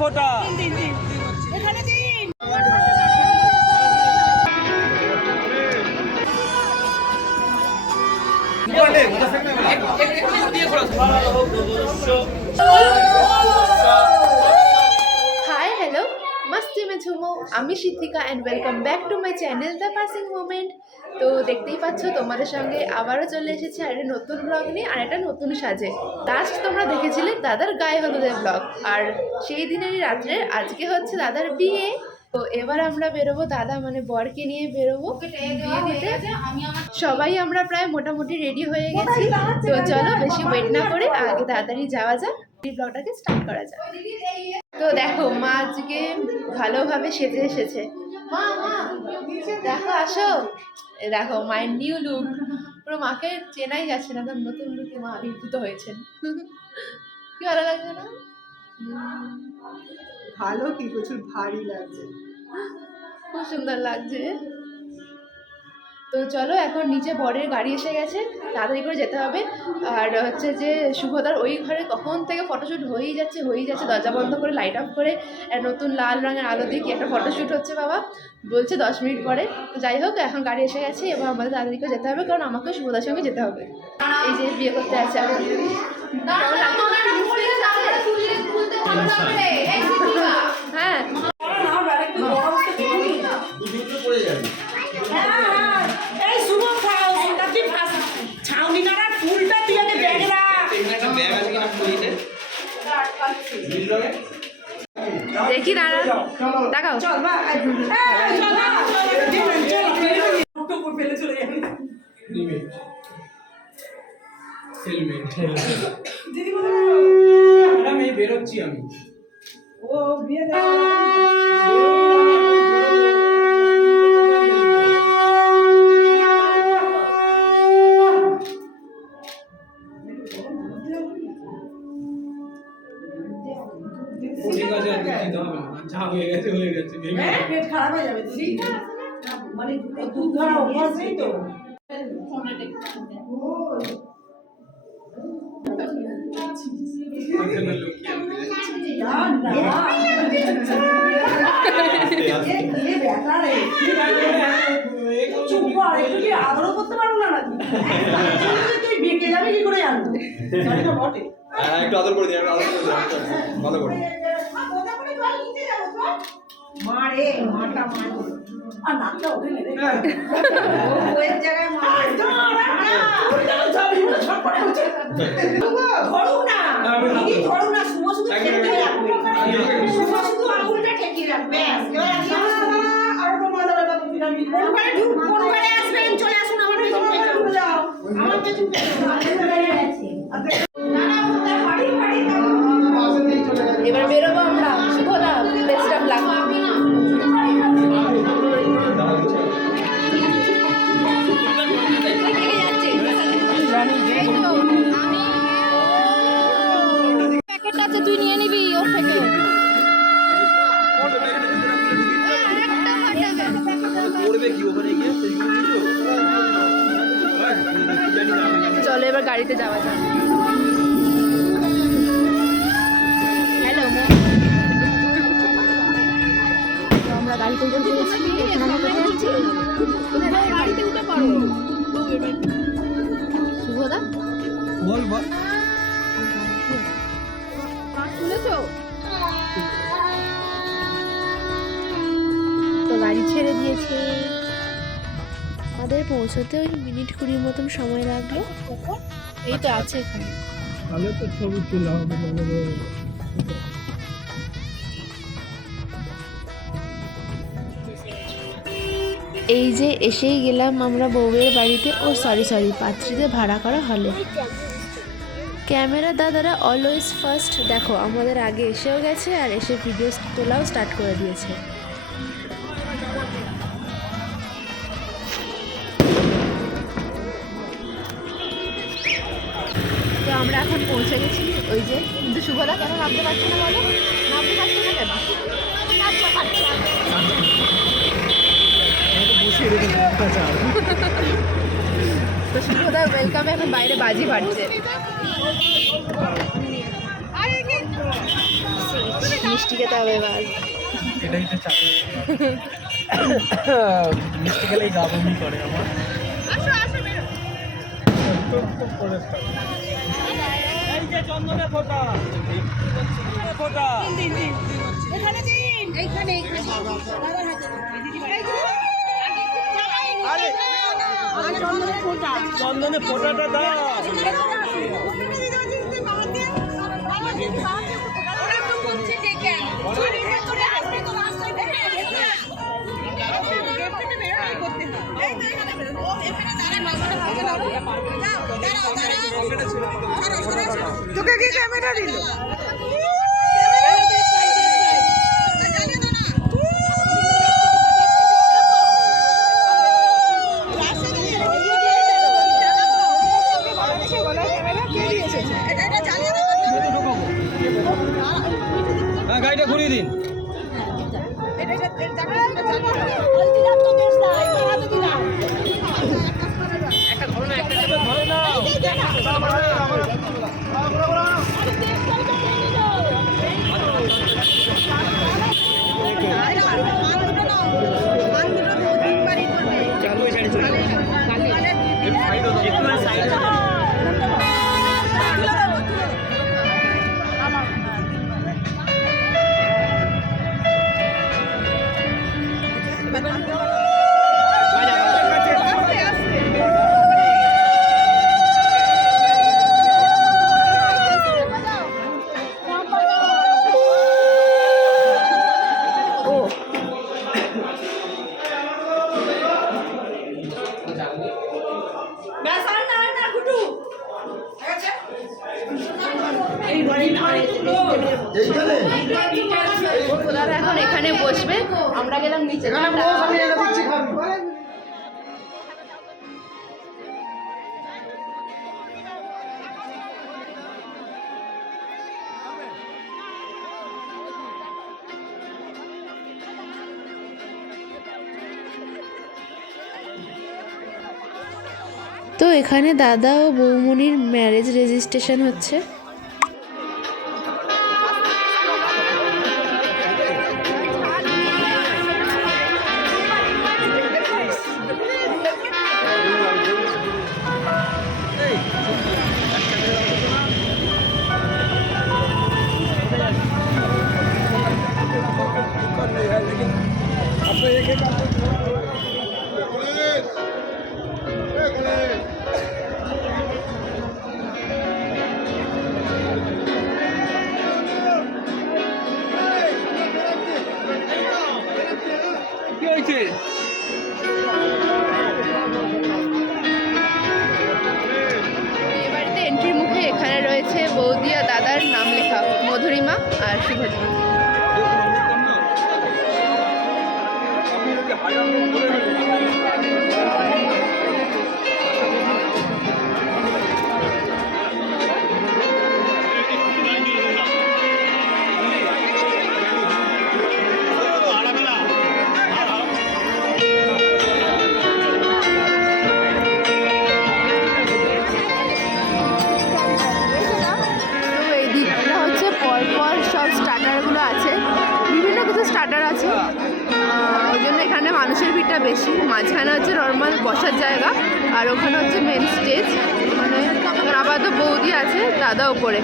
ফোটা hi hello মাস্তি মে ঝুমো আমি Siddhika and welcome back to my channel the passing moment তো দেখতেই পাচ্ছ তোমাদের সঙ্গে আবারও চলে এসেছি আর একটা নতুন ব্লগ নিয়ে আর একটা নতুন সাজে। লাস্ট তোমরা দেখেছিলে দাদার গায়ে হলুদের ব্লগ আর সেই দিনেরই রাত্রে আজকে হচ্ছে দাদার বিয়ে। তো এবার আমরা বেরোবো দাদা মানে বরকে নিয়ে বেরোবো। বিয়ে দিতে সবাই আমরা প্রায় মোটামুটি রেডি হয়ে গেছি। তো চলো বেশি ওয়েট না করে আগে তাড়াতাড়ি যাওয়া যাক এই ব্লগটাকে স্টার্ট করা যাক। তো দেখো মা আজকে ভালোভাবে সেজে এসেছে। মা মা দেখো আসো। দেখো মায়ের নিউ লুক পুরো মাকে চেনাই যাচ্ছে না তার নতুন লুকে মা আবির্ভূত হয়েছেন। কি ভালো লাগছে না? ভালো কি প্রচুর ভারী লাগছে। খুব সুন্দর লাগছে। তো চলো এখন নিচে বরের গাড়ি এসে গেছে তাড়াতাড়ি করে যেতে হবে আর হচ্ছে যে শুভদার ওই ঘরে কখন থেকে ফটোশ্যুট হয়েই যাচ্ছে হয়েই যাচ্ছে দরজা বন্ধ করে লাইট অফ করে আর নতুন লাল রঙের আলো দিয়ে কি একটা ফটোশ্যুট হচ্ছে বাবা বলছে দশ মিনিট পরে তো যাই হোক এখন গাড়ি এসে গেছে এবার আমাদের তাড়াতাড়ি করে যেতে হবে কারণ আমাকেও শুভদার সঙ্গে যেতে হবে এই যে বিয়ে করতে আছে হ্যাঁ দেখাও চল বা চল না, চল, চল, চল, টুকুর ফেলে চলে যাবি দিদি বেরোচ্ছি আমি। ও বিয়ে খারাপ হয়ে যাবে তুই মানে দুধ ধরা অভ্যাস নেই তো চুপ কর একটু কি আদরও করতে পারব না নাকি তুই বেঁকে যাবি কি করে জানব বটে হ্যাঁ একটু আদর করে দিন আদর করে দিন ভালো করে মারে মাটা মার। আর নাকটা ওঠে নে ওই জায়গায় মার। ধরু না। দিদি না সুমো শুধু ঠেকিয়ে রাখবে। সুমো শুধু আঙুলটা ঠেকিয়ে রাখবে। এবার আসবেন? চলে আসুন আমার পেছনে না এবার বেরোবো আমরা। Best of luck. শুভদা? বল বল। শুনেছো তো গাড়ি ছেড়ে দিয়েছে। আমাদের পৌঁছতে ওই মিনিট কুড়ির মতন সময় লাগল। এই তো আছে এখানে। তাহলে তো ছবি তোলা হবে এই যে এসেই গেলাম আমরা বউয়ের বাড়িতে। ও সরি সরি পাত্রীদের ভাড়া করা হলে। ক্যামেরা দাদারা অলওয়েজ ফার্স্ট দেখো, আমাদের আগে এসেও গেছে আর এসে ভিডিও তোলাও স্টার্ট করে দিয়েছে। তো আমরা এখন পৌঁছে গেছি ওই যে। কিন্তু শুভদা কেন নামতে পারছে না বলো? নামতে পারছে না কেন? তো শুভদা ওয়েলকামে এখন। বাইরে বাজি ফাটছে মিষ্টি খেতে হবে এবার খেলেই গা। এইখানে এইখানে দাদার হাতে ফোঁটা চন্দনে ফোটাটা দাও। তোকে কি ক্যামেরা দিল? এখানে দাদা ও বৌমনির ম্যারেজ রেজিস্ট্রেশন হচ্ছে। এখানে রয়েছে বৌদি আর দাদার নাম লেখা মধুরিমা আর শুভজিৎ মানুষের ভিড়টা বেশি। মাঝখানে হচ্ছে নর্মাল বসার জায়গা, আর ওখানে হচ্ছে মেন স্টেজ মানে আবার তো বৌদি আছে, দাদা ওপরে।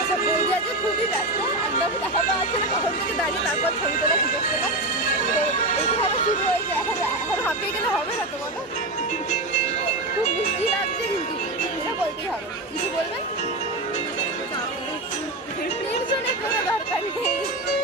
আচ্ছা কিছু Pienso en el color.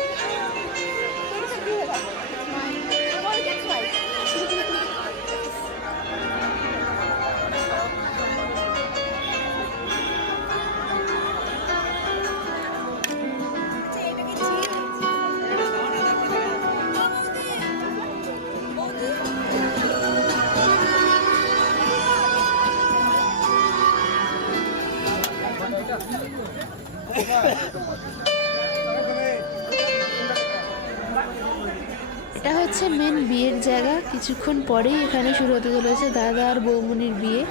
হচ্ছে মেন বিয়ের জায়গা। কিছুক্ষণ পরেই এখানে শুরু হতে চলেছে দাদা আর বৌমনির বিয়ে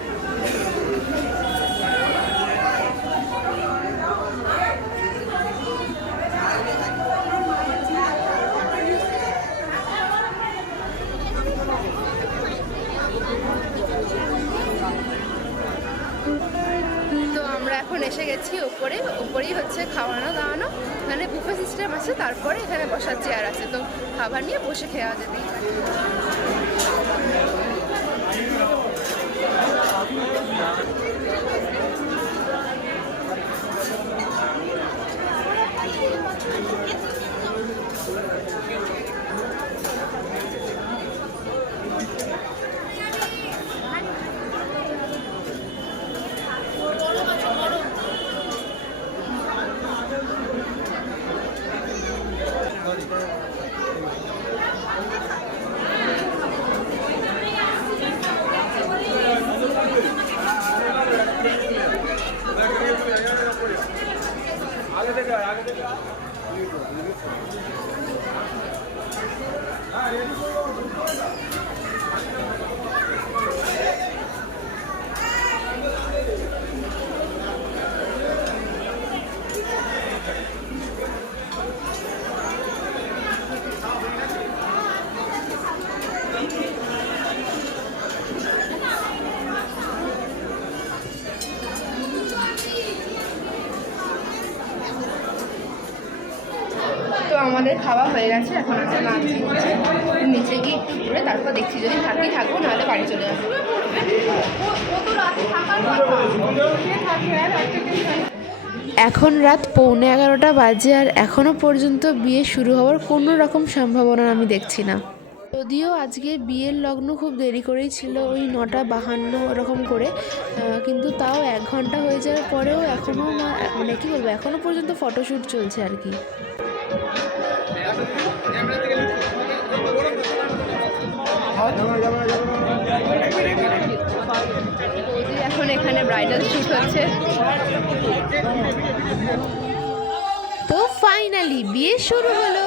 তো আমরা এখন এসে গেছি ওপরে ওপরেই হচ্ছে খাওয়ানো দাওয়ানো। মানে বুফে সিস্টেম আছে, তারপরে এখানে বসার চেয়ার আছে। তো খাবার নিয়ে বসে খেয়া যেতেই Are you ready for আমাদের খাওয়া হয়ে গেছে, এখন হচ্ছে মাছ নিচে গিয়ে একটু ঘুরে তারপর দেখছি যদি থাকি, থাকব, নাহলে বাড়ি চলে যাব এখন রাত পৌনে এগারোটা বাজে আর এখনও পর্যন্ত বিয়ে শুরু হওয়ার কোনো রকম সম্ভাবনা আমি দেখছি না। যদিও আজকে বিয়ের লগ্ন খুব দেরি করেই ছিল ওই নটা বাহান্ন ওরকম করে কিন্তু তাও এক ঘণ্টা হয়ে যাওয়ার পরেও এখনও মানে কী বলব এখনও পর্যন্ত ফটোশ্যুট চলছে আর কি। এখন এখানে ব্রাইডাল শ্যুট হচ্ছে। তো ফাইনালি বিয়ে শুরু হলো।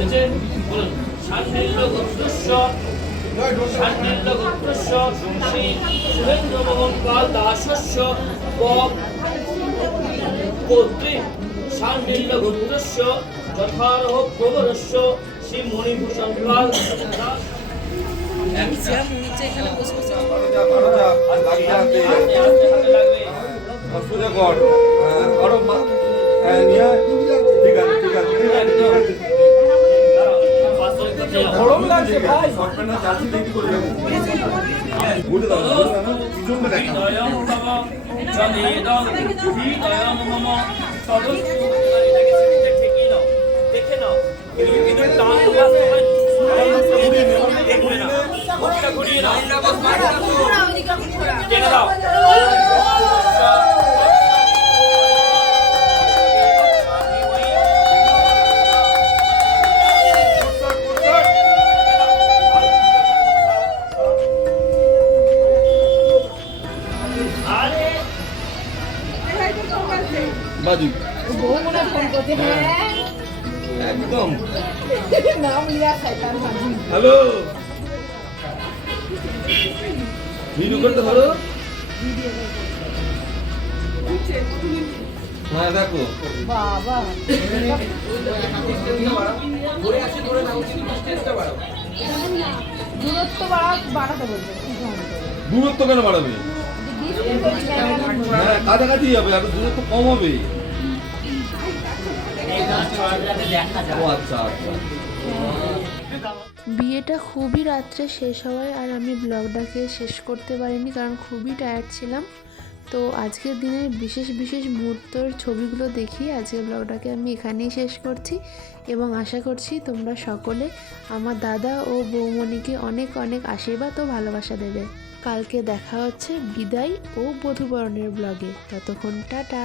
গরম বলুন শান্তিল্য গোত্রস্য শান্তিল্য গোত্রস্য শ্রী সুরেন্দ্রমোহন পাল দাসস্য বব কর্তৃক শান্তিল্য গোত্রস্য যথারহ প্রবরস্য শ্রী মণিভূষণ পাল দাস আস্তে আস্তে হাতে লাগবে? অসুবিধা কর। আরও নিয়ে ঠিক আছে ঠিক আছে ঠিক আছে ঠিক আছে গরম লাগছে ভাই সরপেন্ডা চাষি একদম। হ্যালো। ভিডিও করতে ধরো। হ্যাঁ দেখো। দূরত্ব বাড়াতে দূরত্ব কেন বাড়াবে? হ্যাঁ কাছাকাছি হবে আর দূরে তো কম হবে। বিয়েটা খুবই রাত্রে শেষ হওয়ায় আর আমি ব্লগটাকে শেষ করতে পারিনি কারণ খুবই টায়ার্ড ছিলাম। তো আজকের দিনের বিশেষ বিশেষ মুহূর্তর ছবিগুলো দেখি আজকের ব্লগটাকে আমি এখানেই শেষ করছি। এবং আশা করছি তোমরা সকলে আমার দাদা ও বৌমণিকে অনেক অনেক আশীর্বাদ ও ভালোবাসা দেবে। কালকে দেখা হচ্ছে বিদায় ও বধুবরণের ব্লগে। ততক্ষণ টাটা।